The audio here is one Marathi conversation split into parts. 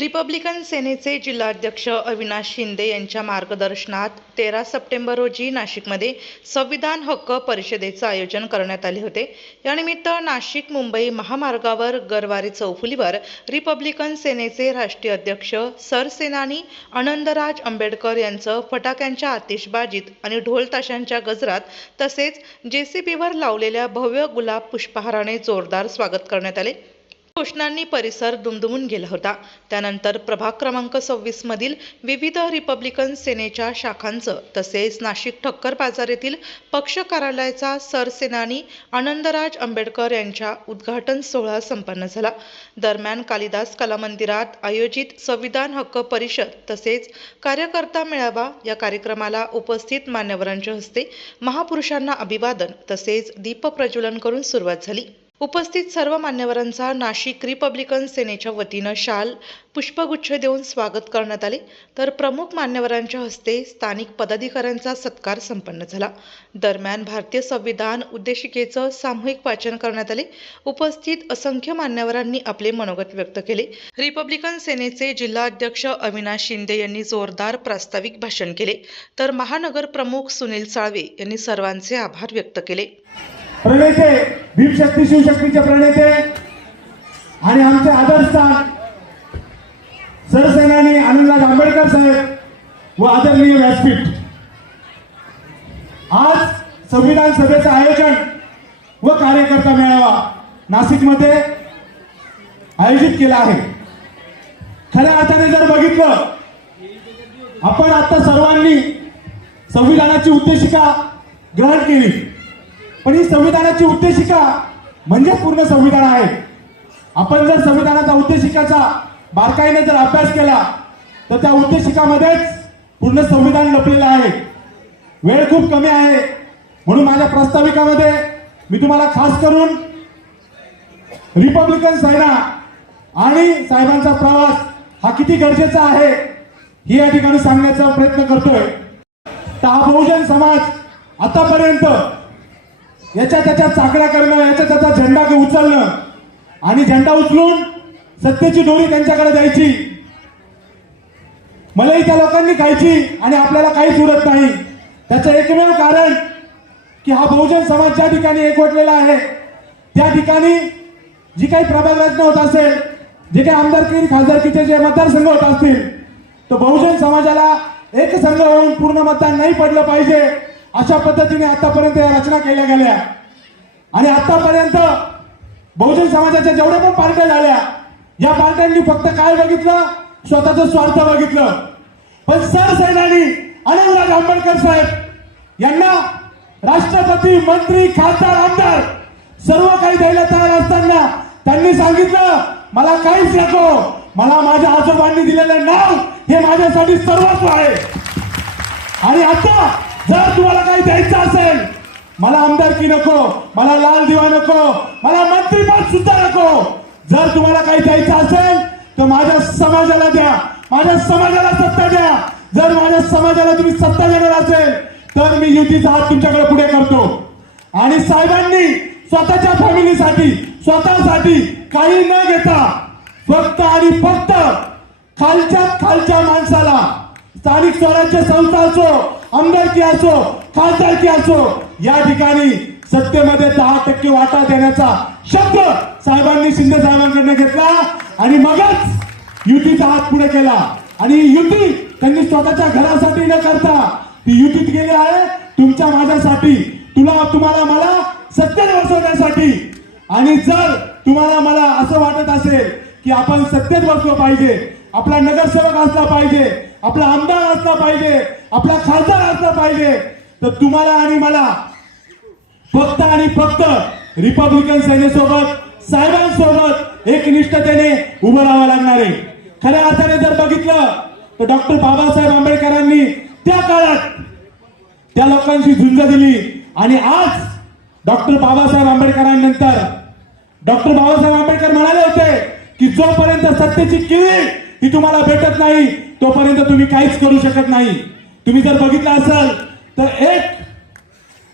रिपब्लिकन सेनेचे जिल्हाध्यक्ष अविनाश शिंदे यांच्या मार्गदर्शनात तेरा सप्टेंबर रोजी नाशिकमध्ये संविधान हक्क परिषदेचं आयोजन करण्यात आले होते. यानिमित्त नाशिक मुंबई महामार्गावर गरवारे चौफुलीवर रिपब्लिकन सेनेचे राष्ट्रीय अध्यक्ष सरसेनानी आनंदराज आंबेडकर यांचं फटाक्यांच्या आतिषबाजीत आणि ढोलताशांच्या गजरात तसेच जेसीबीवर लावलेल्या भव्य गुलाब पुष्पहाराने जोरदार स्वागत करण्यात आले. घोषणांनी परिसर दुमदुमून गेला होता. त्यानंतर प्रभाग क्रमांक सव्वीस मधील विविध रिपब्लिकन सेनेच्या शाखांचं तसेच नाशिक ठक्कर बाजार येथील पक्ष कार्यालयाचा सरसेनानी आनंदराज आंबेडकर यांच्या उद्घाटन सोहळा संपन्न झाला. दरम्यान कालिदास कला मंदिरात आयोजित संविधान हक्क परिषद तसेच कार्यकर्ता मेळावा या कार्यक्रमाला उपस्थित मान्यवरांच्या हस्ते महापुरुषांना अभिवादन तसेच दीप प्रज्वलन करून सुरुवात झाली. उपस्थित सर्व मान्यवरांचा नाशिक रिपब्लिकन सेनेच्या वतीनं शाल पुष्पगुच्छ देऊन स्वागत करण्यात आले. तर प्रमुख मान्यवरांच्या हस्ते स्थानिक पदाधिकाऱ्यांचा सत्कार संपन्न झाला. दरम्यान भारतीय संविधान उद्देशिकेचं सामूहिक वाचन करण्यात आले. उपस्थित असंख्य मान्यवरांनी आपले मनोगत व्यक्त केले. रिपब्लिकन सेनेचे जिल्हाध्यक्ष अविनाश शिंदे यांनी जोरदार प्रास्ताविक भाषण केले. तर महानगर प्रमुख सुनील साळवे यांनी सर्वांचे आभार व्यक्त केले. प्रणेते भीमशक्ती शिवशक्तीचे प्रणेते आणि आमचे आदरस्थान सरसेनानी आनंदराज आंबेडकर साहेब व आदरणीय व्यासपीठ. आज संविधान सभेचं आयोजन व कार्यकर्ता मेळावा नाशिकमध्ये आयोजित केला आहे. खऱ्या अर्थाने जर बघितलं आपण आता सर्वांनी संविधानाची उद्देशिका ग्रहण केली. पण ही संविधानाची उद्देशिका म्हणजे पूर्ण संविधान आहे. आपण जर संविधानाचा उद्देशिकाचा बारकाईने जर अभ्यास केला तर त्या उद्देशिकामध्येच पूर्ण संविधान लपलेलं आहे. वेळ खूप कमी आहे. म्हणून माझ्या प्रस्ताविकामध्ये मी तुम्हाला खास करून रिपब्लिकन सेना आणि साहेबांचा प्रवास हा किती गरजेचा आहे हे या ठिकाणी सांगण्याचा प्रयत्न करतोय. तर हा बहुजन समाज आतापर्यंत याच्या त्याच्या चाकड्या करणं याच्या त्याचा झेंडा उचलणं. आणि झेंडा उचलून सत्तेची डोरी त्यांच्याकडे द्यायची. मलाही त्या लोकांनी खायची आणि आपल्याला काहीच उरत नाही. त्याचं एकमेव कारण की हा बहुजन समाज ज्या ठिकाणी एकवटलेला आहे त्या ठिकाणी जी काही प्रभाग रचना होत असेल जे काही आमदारकी खासदारकीचे जे मतदारसंघ होत असतील तर बहुजन समाजाला एक संघ होऊन पूर्ण मतदान नाही पडलं पाहिजे. अशा पद्धतीने आतापर्यंत या रचना केल्या गेल्या. आणि आतापर्यंत बहुजन समाजाच्या जेवढ्या पण पार्ट्या झाल्या या पार्ट्यांनी फक्त काय बघितलं? स्वतःचं स्वार्थ बघितलं. पण सरसेनानी आनंदराज आंबेडकर साहेब यांना राष्ट्रपती मंत्री खासदार आमदार सर्व काही द्यायला तयार असताना त्यांनी सांगितलं मला काहीच नको. मला माझ्या आजोबांनी दिलेलं नाव हे माझ्यासाठी सर्वस्व आहे. आणि आता जर तुम्हाला काही द्यायचं असेल मला आमदारकी नको मला लाल दिवा नको मला मंत्रीपद सुद्धा नको. जर तुम्हाला काही द्यायचं असेल तर माझ्या समाजाला द्या. माझ्या समाजाला सत्ता द्या. जर माझ्या समाजाला तुम्ही सत्ता देणार असेल तर मी युतीचा हात तुमच्याकडे पुढे करतो. आणि साहेबांनी स्वतःच्या फॅमिलीसाठी स्वतःसाठी काही न घेता फक्त आणि फक्त खालच्या खालच्या माणसाला स्थानिक स्वराज्य संस्था असो आमदारकी असो खासदारकी असो या ठिकाणी सत्तेमध्ये दहा टक्के वाटा देण्याचा शब्द साहेबांनी शिंदे साहेबांकडनं घेतला आणि मगच युतीचा हात पुढे केला. आणि युती त्यांनी स्वतःच्या घरासाठी न करता ती युतीत गेली आहे. तुमच्या माझ्यासाठी तुला तुम्हाला मला सत्तेत बसवण्यासाठी. आणि जर तुम्हाला मला असं वाटत असेल की आपण सत्तेत बसलो पाहिजे आपला नगरसेवक असला पाहिजे आपला आमदार असला पाहिजे आपला खासदार असला पाहिजे. तर तुम्हाला आणि मला फक्त आणि फक्त रिपब्लिकन सेनेसोबत साहेबांसोबत एकनिष्ठतेने उभं राहावं लागणार आहे. खऱ्या अर्थाने जर बघितलं तर डॉक्टर बाबासाहेब आंबेडकरांनी त्या काळात त्या लोकांशी झुंज दिली. आणि आज डॉक्टर बाबासाहेब आंबेडकरांनंतर डॉक्टर बाबासाहेब आंबेडकर म्हणाले होते की जोपर्यंत सत्तेची किळी ही तुम्हाला भेटत नाही तोपर्यंत तुम्ही काहीच करू शकत नाही. तुम्ही जर बघितलं असाल तर एक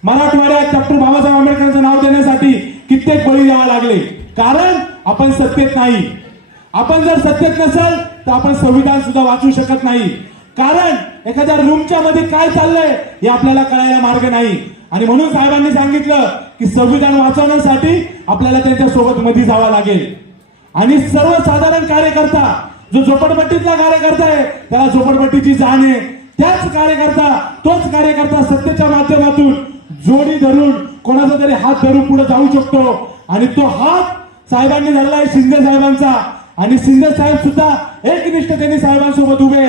मराठवाड्यात डॉक्टर बाबासाहेब आंबेडकरांचं नाव देण्यासाठी कित्येक बळी द्यावा लागले. कारण आपण सत्तेत नाही. आपण जर सत्तेत नसेल तर आपण संविधान सुद्धा वाचू शकत नाही. कारण एखाद्या रूमच्या मध्ये काय चाललंय हे आपल्याला कळायला मार्ग नाही. आणि म्हणून साहेबांनी सांगितलं की संविधान वाचवण्यासाठी आपल्याला त्यांच्यासोबत मध्ये जावं लागेल. आणि सर्वसाधारण कार्यकर्ता जो झोपडपट्टीतला कार्यकर्ता आहे त्याला झोपडपट्टीची जाण आहे. त्याच कार्यकर्ता तोच कार्यकर्ता सत्तेच्या माध्यमातून जोडी धरून कोणाचा तरी हात धरून पुढे जाऊ शकतो. आणि तो हात साहेबांनी धरलाय शिंदे साहेबांचा. आणि शिंदे साहेब सुद्धा एकनिष्ठ त्यांनी साहेबांसोबत उभे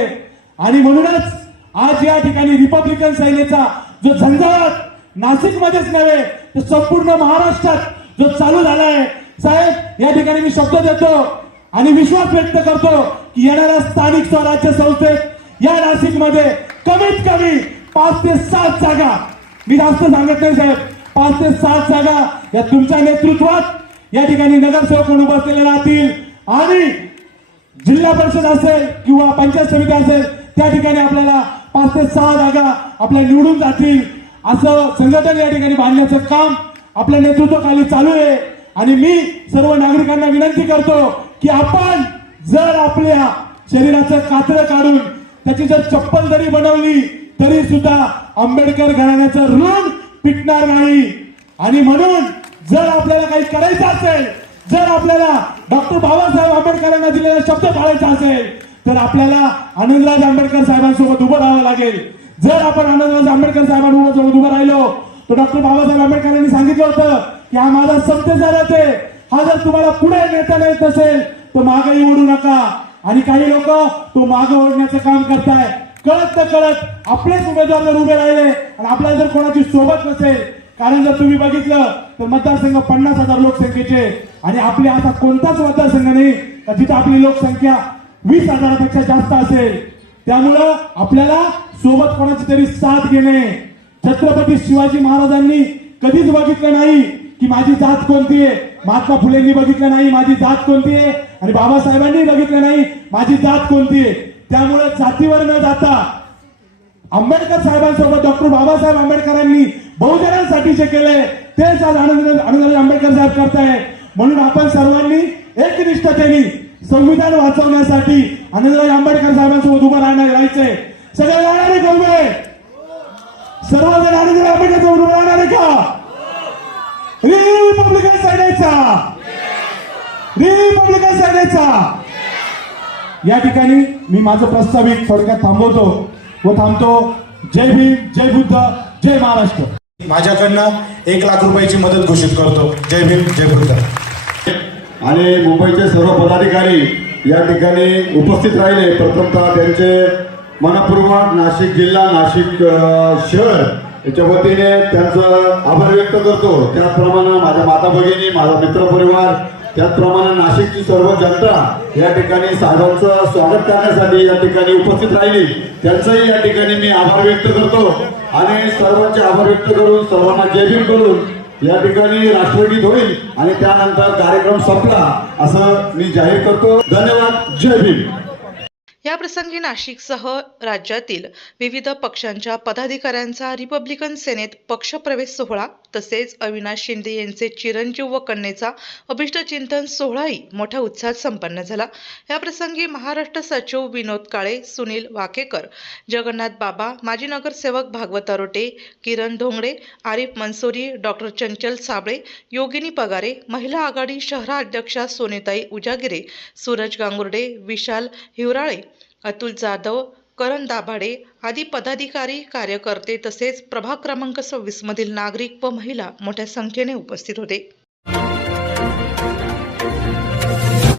आणि म्हणूनच आज या ठिकाणी रिपब्लिकन सैनेचा जो झंझावात नाशिक मध्येच नव्हे तर संपूर्ण महाराष्ट्रात जो चालू झालाय. साहेब या ठिकाणी मी शब्द देतो आणि विश्वास व्यक्त करतो की येणाऱ्या स्थानिक स्वराज्य संस्थेत या नाशिकमध्ये कमीत कमी पाच ते सात जागा. मी जास्त सांगत नाही साहेब. पाच ते सात जागा या तुमच्या नेतृत्वात या ठिकाणी नगरसेवक म्हणून बसलेले राहतील आणि जिल्हा परिषद असेल किंवा पंचायत समिती असेल त्या ठिकाणी आपल्याला पाच ते सहा जागा आपल्या निवडून जातील. असं संघटन या ठिकाणी बांधण्याचं काम आपल्या नेतृत्वाखाली चालू आहे. आणि मी सर्व नागरिकांना विनंती करतो की आपण जर आपल्या शरीराचं कात्र काढून त्याची जर चप्पल जरी बनवली तरी सुद्धा आंबेडकर घराण्याचं ऋण पिटणार नाही. आणि म्हणून जर आपल्याला काही करायचं असेल जर आपल्याला डॉक्टर बाबासाहेब आंबेडकरांना दिलेला शब्द पाळायचा असेल तर आपल्याला आनंदराज आंबेडकर साहेबांसोबत उभं राहावं लागेल. जर आपण आनंदराज आंबेडकर साहेबांसोबत उभं राहिलो तर डॉक्टर बाबासाहेब आंबेडकरांनी सांगितलं होतं की हा माझा सत्य झाला ते. हा जर तुम्हाला पुढे नेता येत नसेल तर मागेही ओढू नका. आणि काही लोक तो मागे ओढण्याचं काम करताय. कळत तर कळत आपलेच उमेदवार जर उभे राहिले आणि आपल्याला जर कोणाची सोबत नसेल कारण जर तुम्ही बघितलं तर मतदारसंघ पन्नास हजार लोकसंख्येचे. आणि आपले आता कोणताच मतदारसंघ नाही का जिथे आपली लोकसंख्या वीस हजारापेक्षा जास्त असेल? त्यामुळं आपल्याला सोबत कोणाची तरी साथ घेणे. छत्रपती शिवाजी महाराजांनी कधीच बघितलं नाही की माझी जात कोणती आहे. महात्मा फुलेंनी बघितलं नाही माझी जात कोणती आहे? आणि बाबासाहेबांनी बघितलं नाही माझी जात कोणती आहे? त्यामुळे जातीवर न जाता आंबेडकर साहेबांसोबत डॉक्टर बाबासाहेब आंबेडकरांनी बहुजनांसाठी जे केलंय तेच आज आनंद आंबेडकर साहेब करताय. म्हणून आपण सर्वांनी एकनिष्ठतेने संविधान वाचवण्यासाठी आनंदराज आंबेडकर साहेबांसोबत उभं राहणार राहायचंय. सगळे राहणारे का सर्वजण आनंदराज आंबेडकर उभं राहणार आहे का? रिपब्लिकन सेनेचा रिपब्लिकन सेनेचा या ठिकाणी मी माझं प्रस्तावित थोडक्यात थांबवतो व थांबतो. जय भीम जय बुद्ध जय महाराष्ट्र. माझ्याकडनं एक लाख रुपयाची मदत घोषित करतो. जय भीम जय बुद्ध. आणि मुंबईचे सर्व पदाधिकारी या ठिकाणी उपस्थित राहिले. प्रथमतः त्यांचे मनपूर्वक नाशिक जिल्हा नाशिक शहर याच्या वतीने त्यांचं आभार व्यक्त करतो. त्याचप्रमाणे माझ्या माता भगिनी माझा मित्रपरिवार त्याचप्रमाणे नाशिकची सर्व जनता या ठिकाणी साहेबांचं स्वागत करण्यासाठी या ठिकाणी उपस्थित राहिली. त्यांचाही या ठिकाणी मी आभार व्यक्त करतो. आणि सर्वांचे आभार व्यक्त करून सर्वांना जयभीम करून या ठिकाणी राष्ट्रगीत होईल आणि त्यानंतर कार्यक्रम संपला असं मी जाहीर करतो. धन्यवाद. जय भीम. या प्रसंगी नाशिकसह राज्यातील विविध पक्षांच्या पदाधिकाऱ्यांचा रिपब्लिकन सेनेत पक्षप्रवेश सोहळा तसेच अविनाश शिंदे यांचे चिरंजीव व कन्येचा अभिष्टचिंतन सोहळाही मोठ्या उत्साहात संपन्न झाला. या प्रसंगी महाराष्ट्र सचिव विनोद काळे सुनील वाकेकर जगन्नाथ बाबा माजी नगरसेवक भागवत अरोटे किरण धोंगडे आरिफ मनसुरी डॉक्टर चंचल साबळे योगिनी पगारे महिला आघाडी शहराध्यक्षा सोनेताई उजागिरे सूरज गांगुर्डे विशाल हिवराळे अतुल जाधव करण दाभाडे आदी पदाधिकारी कार्यकर्ते तसेच प्रभाग क्रमांक सव्वीसमधील नागरिक व महिला मोठ्या संख्येने उपस्थित होते.